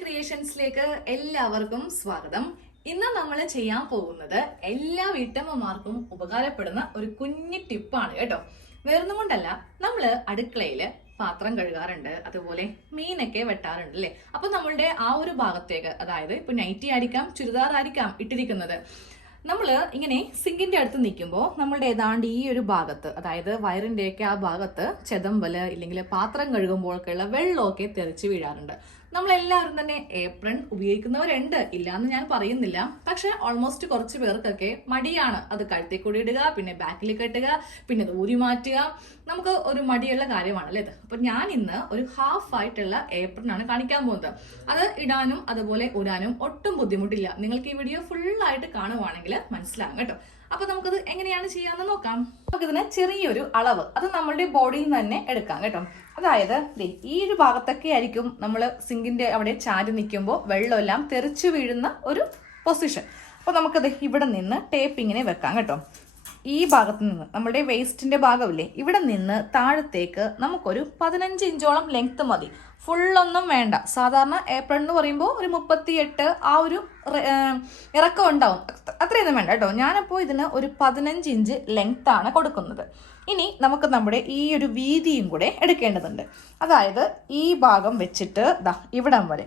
ക്രിയേഷൻസിലേക്ക് എല്ലാവർക്കും സ്വാഗതം. ഇന്ന് നമ്മൾ ചെയ്യാൻ പോകുന്നത് എല്ലാ വീട്ടമ്മമാർക്കും ഉപകാരപ്പെടുന്ന ഒരു കുഞ്ഞു ടിപ്പാണ് കേട്ടോ. വേറൊന്നും കൊണ്ടല്ല, നമ്മള് അടുക്കളയില് പാത്രം കഴുകാറുണ്ട്, അതുപോലെ മീനൊക്കെ വെട്ടാറുണ്ട് അല്ലേ. അപ്പൊ നമ്മളുടെ ആ ഒരു ഭാഗത്തേക്ക്, അതായത് ഇപ്പൊ നൈറ്റി ആയിരിക്കാം, ചുരിദാർ ആയിരിക്കാം ഇട്ടിരിക്കുന്നത്, നമ്മൾ ഇങ്ങനെ സിങ്കിന്റെ അടുത്ത് നിൽക്കുമ്പോൾ നമ്മളുടെ ഏതാണ്ട് ഈ ഒരു ഭാഗത്ത്, അതായത് വയറിന്റെയൊക്കെ ആ ഭാഗത്ത് ചെതമ്പല് ഇല്ലെങ്കിൽ പാത്രം കഴുകുമ്പോഴൊക്കെയുള്ള വെള്ളമൊക്കെ തെറിച്ച് വീഴാറുണ്ട്. നമ്മളെല്ലാവരും തന്നെ ഏപ്രൺ ഉപയോഗിക്കുന്നവരുണ്ട്, ഇല്ലാന്ന് ഞാൻ പറയുന്നില്ല. പക്ഷെ ഓൾമോസ്റ്റ് കുറച്ച് പേർക്കൊക്കെ മടിയാണ്. അത് കഴുത്തിൽ കൂടി ഇടുക, പിന്നെ ബാക്കിൽ കെട്ടുക, പിന്നെ അത് ഊരി മാറ്റുക. നമുക്ക് ഒരു മടിയുള്ള കാര്യമാണല്ലേ ഇത്. അപ്പൊ ഞാൻ ഇന്ന് ഒരു ഹാഫ് ആയിട്ടുള്ള ഏപ്രൺ ആണ് കാണിക്കാൻ പോകുന്നത്. അത് ഇടാനും അതുപോലെ ഊരാനും ഒട്ടും ബുദ്ധിമുട്ടില്ല. നിങ്ങൾക്ക് ഈ വീഡിയോ ഫുള്ളായിട്ട് കാണുവാണെങ്കിൽ മനസ്സിലാകും കേട്ടോ. അപ്പൊ നമുക്കത് എങ്ങനെയാണ് ചെയ്യാന്ന് നോക്കാം. നമുക്കിതിന് ചെറിയൊരു അളവ് അത് നമ്മളുടെ ബോഡിയിൽ നിന്ന് തന്നെ എടുക്കാം കേട്ടോ. അതായത് ഈ ഒരു ഭാഗത്തൊക്കെ ആയിരിക്കും നമ്മൾ സിങ്കിന്റെ അവിടെ ചാരി നിൽക്കുമ്പോൾ വെള്ളമെല്ലാം തെറിച്ചു വീഴുന്ന ഒരു പൊസിഷൻ. അപ്പൊ നമുക്കത് ഇവിടെ നിന്ന് ടേപ്പ് ഇങ്ങനെ വെക്കാം കേട്ടോ. ഈ ഭാഗത്ത് നിന്ന് നമ്മുടെ വേസ്റ്റിന്റെ ഭാഗമില്ലേ, ഇവിടെ നിന്ന് താഴത്തേക്ക് നമുക്കൊരു 15 ഇഞ്ചോളം ലെങ്ത് മതി. ഫുള്ളൊന്നും വേണ്ട. സാധാരണ ഏപ്രൺ എന്ന് പറയുമ്പോൾ ഒരു 38 ആ ഒരു ഇറക്കം ഉണ്ടാവും. അത്രയൊന്നും വേണ്ട കേട്ടോ. ഞാനപ്പോൾ ഇതിന് ഒരു 15 ഇഞ്ച് ലെങ്ത് ആണ് കൊടുക്കുന്നത്. ഇനി നമുക്ക് നമ്മുടെ ഈ ഒരു വീതിയും കൂടെ എടുക്കേണ്ടതുണ്ട്. അതായത് ഈ ഭാഗം വെച്ചിട്ട് ഇവിടം വരെ.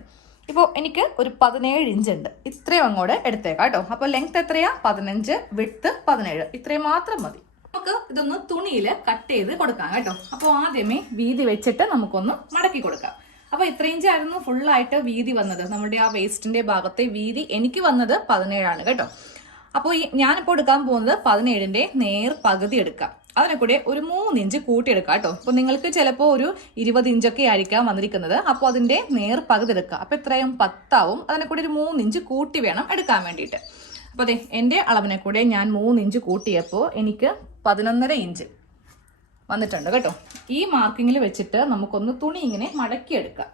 ഇപ്പോൾ എനിക്ക് ഒരു 17 ഇഞ്ച് ഉണ്ട്. ഇത്രയും അങ്ങോട്ട് എടുത്തേക്കാം കേട്ടോ. അപ്പോൾ ലെങ്ത് എത്രയാ? 15, വിഡ്ത്ത് 17. ഇത്രയും മാത്രം മതി. നമുക്ക് ഇതൊന്ന് തുണിയിൽ കട്ട് ചെയ്ത് കൊടുക്കാം കേട്ടോ. അപ്പോൾ ആദ്യമേ വീതി വെച്ചിട്ട് നമുക്കൊന്ന് മടക്കി കൊടുക്കാം. അപ്പൊ ഇത്ര ഇഞ്ചായിരുന്നു ഫുള്ളായിട്ട് വീതി വന്നത്. നമ്മുടെ ആ വേസ്റ്റിന്റെ ഭാഗത്തെ വീതി എനിക്ക് വന്നത് 17 ആണ് കേട്ടോ. അപ്പോൾ ഞാനിപ്പോൾ എടുക്കാൻ പോകുന്നത് 17ന്റെ നേർ പകുതി എടുക്കാം. അതിനെ കൂടെ ഒരു 3 ഇഞ്ച് കൂട്ടിയെടുക്കാം കേട്ടോ. അപ്പൊ നിങ്ങൾക്ക് ചിലപ്പോൾ ഒരു 20 ഇഞ്ചൊക്കെ ആയിരിക്കാം വന്നിരിക്കുന്നത്. അപ്പോൾ അതിന്റെ നേർ പകുതി എടുക്കുക. അപ്പൊ എത്രയും 10 ആവും. അതിനെ കൂടെ ഒരു 3 ഇഞ്ച് കൂട്ടി വേണം എടുക്കാൻ വേണ്ടിയിട്ട്. അപ്പൊ അതെ, എന്റെ അളവിനെ കൂടെ ഞാൻ 3 ഇഞ്ച് കൂട്ടിയപ്പോൾ എനിക്ക് 11.5 ഇഞ്ച് വന്നിട്ടുണ്ട് കേട്ടോ. ഈ മാർക്കിങ്ങിൽ വെച്ചിട്ട് നമുക്കൊന്ന് തുണി ഇങ്ങനെ മടക്കിയെടുക്കാം.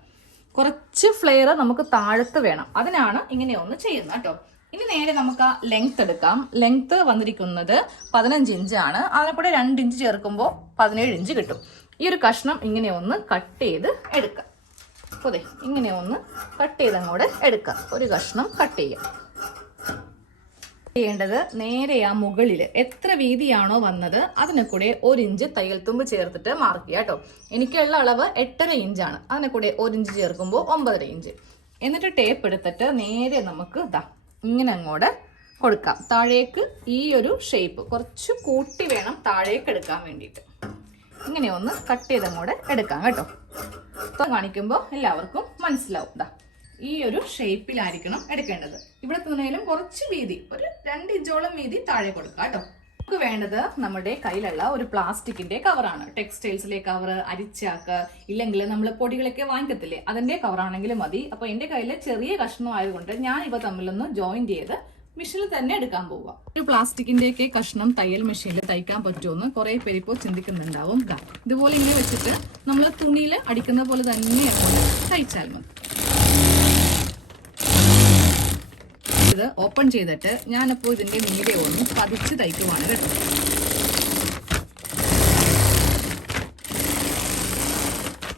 കുറച്ച് ഫ്ലെയർ നമുക്ക് താഴത്ത് വേണം. അതിനാണ് ഇങ്ങനെ ഒന്ന് ചെയ്യുന്നത് കേട്ടോ. ഇനി നേരെ നമുക്ക് ആ ലെങ്ത് എടുക്കാം. ലെങ്ത് വന്നിരിക്കുന്നത് 15 ഇഞ്ചാണ്. അതിനെ കൂടെ 2 ഇഞ്ച് ചേർക്കുമ്പോൾ 17 ഇഞ്ച് കിട്ടും. ഈ ഒരു കഷ്ണം ഇങ്ങനെ ഒന്ന് കട്ട് ചെയ്ത് എടുക്കാം. അതെ, ഇങ്ങനെ ഒന്ന് കട്ട് ചെയ്ത് അങ്ങോട്ട് എടുക്കാം. ഒരു കഷ്ണം കട്ട് ചെയ്യാം. ചെയ്യേണ്ടത് നേരെ ആ മുകളിൽ എത്ര വീതിയാണോ വന്നത് അതിനെ കൂടെ 1 ഇഞ്ച് തയ്യൽ തുമ്പ് ചേർത്തിട്ട് മാർക്ക് ചെയ്യാം കേട്ടോ. എനിക്കുള്ള അളവ് 8.5 ഇഞ്ചാണ്. അതിനെ കൂടെ 1 ഇഞ്ച് ചേർക്കുമ്പോൾ 9.5 ഇഞ്ച്. എന്നിട്ട് ടേപ്പ് എടുത്തിട്ട് നേരെ നമുക്ക് ഇങ്ങനെ അങ്ങോട്ട് കൊടുക്കാം. താഴേക്ക് ഈ ഒരു ഷേപ്പ് കുറച്ച് കൂട്ടി വേണം താഴേക്ക് എടുക്കാൻ വേണ്ടിയിട്ട്. ഇങ്ങനെ ഒന്ന് കട്ട് ചെയ്ത് അങ്ങോട്ട് എടുക്കാം കേട്ടോ. കാണിക്കുമ്പോൾ എല്ലാവർക്കും മനസ്സിലാവും. ഈ ഒരു ഷേപ്പിലായിരിക്കണം എടുക്കേണ്ടത്. ഇവിടെ തുണയിലും കുറച്ച് വീതി, ഒരു 2 ഇഞ്ചോളം വീതി താഴെ കൊടുക്കുക കേട്ടോ. നമുക്ക് വേണ്ടത് നമ്മുടെ കയ്യിലുള്ള ഒരു പ്ലാസ്റ്റിക്കിന്റെ കവറാണ്. ടെക്സ്റ്റൈൽസിലെ കവർ, അരിച്ചാക്ക്, ഇല്ലെങ്കിൽ നമ്മൾ പൊടികളൊക്കെ വാങ്ങിക്കത്തില്ലേ, അതിന്റെ കവറാണെങ്കിലും മതി. അപ്പൊ എന്റെ കയ്യിൽ ചെറിയ കഷ്ണം ആയതുകൊണ്ട് ഞാൻ ഇവ തമ്മിലൊന്ന് ജോയിന്റ് ചെയ്ത് മെഷീനിൽ തന്നെ എടുക്കാൻ പോവുക. ഒരു പ്ലാസ്റ്റിക്കിന്റെയൊക്കെ കഷ്ണം തയ്യൽ മെഷീനിൽ തയ്ക്കാൻ പറ്റുമെന്ന് കുറെ പേര് ഇപ്പോൾ ചിന്തിക്കുന്നുണ്ടാവും. ഇതുപോലെ ഇങ്ങനെ വെച്ചിട്ട് നമ്മൾ തുണിയിൽ അടിക്കുന്ന പോലെ തന്നെ തയ്ച്ചാൽ മതി. ഇത് ഓപ്പൺ ചെയ്തിട്ട് ഞാനപ്പോൾ ഇതിന്റെ മീതെ ഒന്ന് പതിച്ച് തയ്ക്കുവാണ് കേട്ടോ.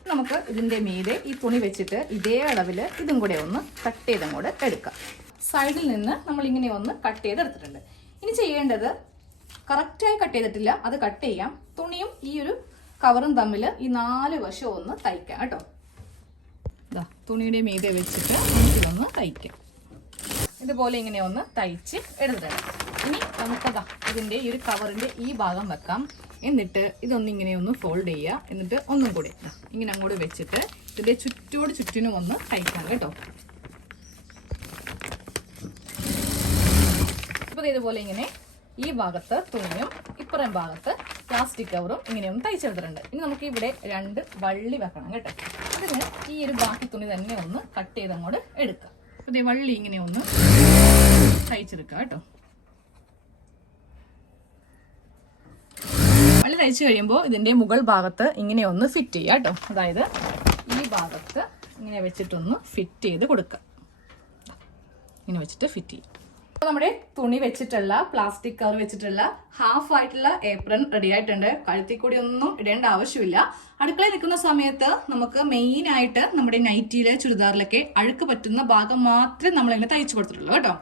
നമുക്ക് ഇതിന്റെ മീതെ ഈ തുണി വെച്ചിട്ട് ഇതേ അളവിൽ ഇതും കൂടെ ഒന്ന് കട്ട് ചെയ്തങ്ങോട്ട് എടുക്കാം. സൈഡിൽ നിന്ന് നമ്മൾ ഇങ്ങനെ ഒന്ന് കട്ട് ചെയ്തെടുത്തിട്ടുണ്ട്. ഇനി ചെയ്യേണ്ടത്, കറക്റ്റായി കട്ട് ചെയ്തിട്ടില്ല, അത് കട്ട് ചെയ്യാം. തുണിയും ഈ ഒരു കവറും തമ്മിൽ ഈ 4 വശം ഒന്ന് തയ്ക്കാം കേട്ടോ. തുണിയുടെ മീതെ വെച്ചിട്ട് നമുക്കിതൊന്ന് തയ്ക്കാം. ഇതുപോലെ ഇങ്ങനെ ഒന്ന് തയ്ച്ച് എടുത്തിടാം. ഇനി നമുക്ക് ഇതിന്റെ ഈ ഒരു കവറിന്റെ ഈ ഭാഗം വെക്കാം. എന്നിട്ട് ഇതൊന്നിങ്ങനെ ഒന്ന് ഫോൾഡ് ചെയ്യുക. എന്നിട്ട് ഒന്നും കൂടി ഇങ്ങനെ അങ്ങോട്ട് വെച്ചിട്ട് ഇതിന്റെ ചുറ്റിനും ഒന്ന് തയ്ക്കാം കേട്ടോ. അപ്പൊ ഇതുപോലെ ഇങ്ങനെ ഈ ഭാഗത്ത് തുണിയും ഇപ്പുറം ഭാഗത്ത് പ്ലാസ്റ്റിക് കവറും ഇങ്ങനെ ഒന്ന് തയ്ച്ചെടുത്തിട്ടുണ്ട്. ഇനി നമുക്ക് ഇവിടെ 2 വള്ളി വെക്കണം കേട്ടോ. അതിന് ഈ ഒരു ബാക്കി തുണി തന്നെ ഒന്ന് കട്ട് ചെയ്ത് അങ്ങോട്ട് എടുക്കാം. അതേ വള്ളി ഇങ്ങനെ ഒന്ന് തയ്ച്ചെടുക്കുക കേട്ടോ. വള്ളി തയ്ച്ചു കഴിയുമ്പോൾ ഇതിന്റെ മുകൾ ഭാഗത്ത് ഇങ്ങനെ ഒന്ന് ഫിറ്റ് ചെയ്യുക കേട്ടോ. അതായത് ഈ ഭാഗത്ത് ഇങ്ങനെ വെച്ചിട്ടൊന്ന് ഫിറ്റ് ചെയ്ത് കൊടുക്കുക. ഇങ്ങനെ വെച്ചിട്ട് ഫിറ്റ് ചെയ്യും. നമ്മുടെ തുണി വെച്ചിട്ടുള്ള പ്ലാസ്റ്റിക് കവർ വെച്ചിട്ടുള്ള ഹാഫ് ആയിട്ടുള്ള ഏപ്രൺ റെഡി ആയിട്ടുണ്ട്. കഴുത്തിൽ കൂടി ഒന്നും ഇടേണ്ട ആവശ്യമില്ല. അടുക്കളയിൽ നിൽക്കുന്ന സമയത്ത് നമുക്ക് മെയിൻ ആയിട്ട് നമ്മുടെ നൈറ്റിയിലെ ചുരിദാറിലൊക്കെ അഴുക്ക് പറ്റുന്ന ഭാഗം മാത്രമേ നമ്മളിങ്ങനെ തയ്ച്ചു കൊടുത്തിട്ടുള്ളൂ കേട്ടോ.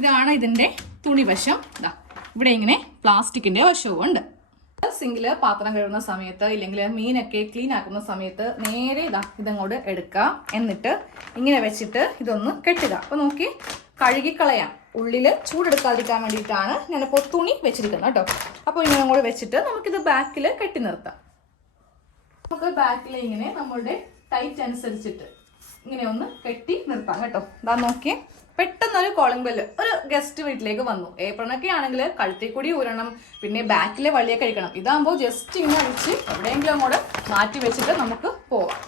ഇതാണ് ഇതിന്റെ തുണി വശം. ഇവിടെ ഇങ്ങനെ പ്ലാസ്റ്റിക്കിന്റെ വശവും ഉണ്ട്. സിങ്കില് പാത്രം കഴുകുന്ന സമയത്ത് ഇല്ലെങ്കിൽ മീനൊക്കെ ക്ലീൻ ആക്കുന്ന സമയത്ത് നേരെ ഇതങ്ങോട്ട് എടുക്കുക. എന്നിട്ട് ഇങ്ങനെ വെച്ചിട്ട് ഇതൊന്ന് കെട്ടുക. അപ്പൊ നോക്കി കഴുകിക്കളയാം. ഉള്ളില് ചൂടെടുക്കാതിരിക്കാൻ വേണ്ടിയിട്ടാണ് ഞാനിപ്പോൾ തുണി വെച്ചിരിക്കുന്നത് കേട്ടോ. അപ്പോൾ ഇങ്ങനെ കൂടെ വെച്ചിട്ട് നമുക്കിത് ബാക്കിൽ കെട്ടി നിർത്താം. നമുക്ക് ബാക്കിൽ ഇങ്ങനെ നമ്മളുടെ ടൈറ്റ് അനുസരിച്ചിട്ട് ഇങ്ങനെ ഒന്ന് കെട്ടി നിർത്താം കേട്ടോ. ഇതാ നോക്കിയേ, പെട്ടെന്നൊരു കോളിംഗ് ബെല്ല്, ഒരു ഗസ്റ്റ് വീട്ടിലേക്ക് വന്നു. ഏപ്രണൊക്കെ ആണെങ്കിൽ കഴുത്തിൽ കൂടി ഊരണം, പിന്നെ ബാക്കിലെ വള്ളിയൊക്കെ കഴിക്കണം. ഇതാകുമ്പോൾ ജസ്റ്റ് ഇങ്ങനെ അടിച്ച് എവിടെയെങ്കിലും അങ്ങോട്ട് മാറ്റി വെച്ചിട്ട് നമുക്ക് പോവാം.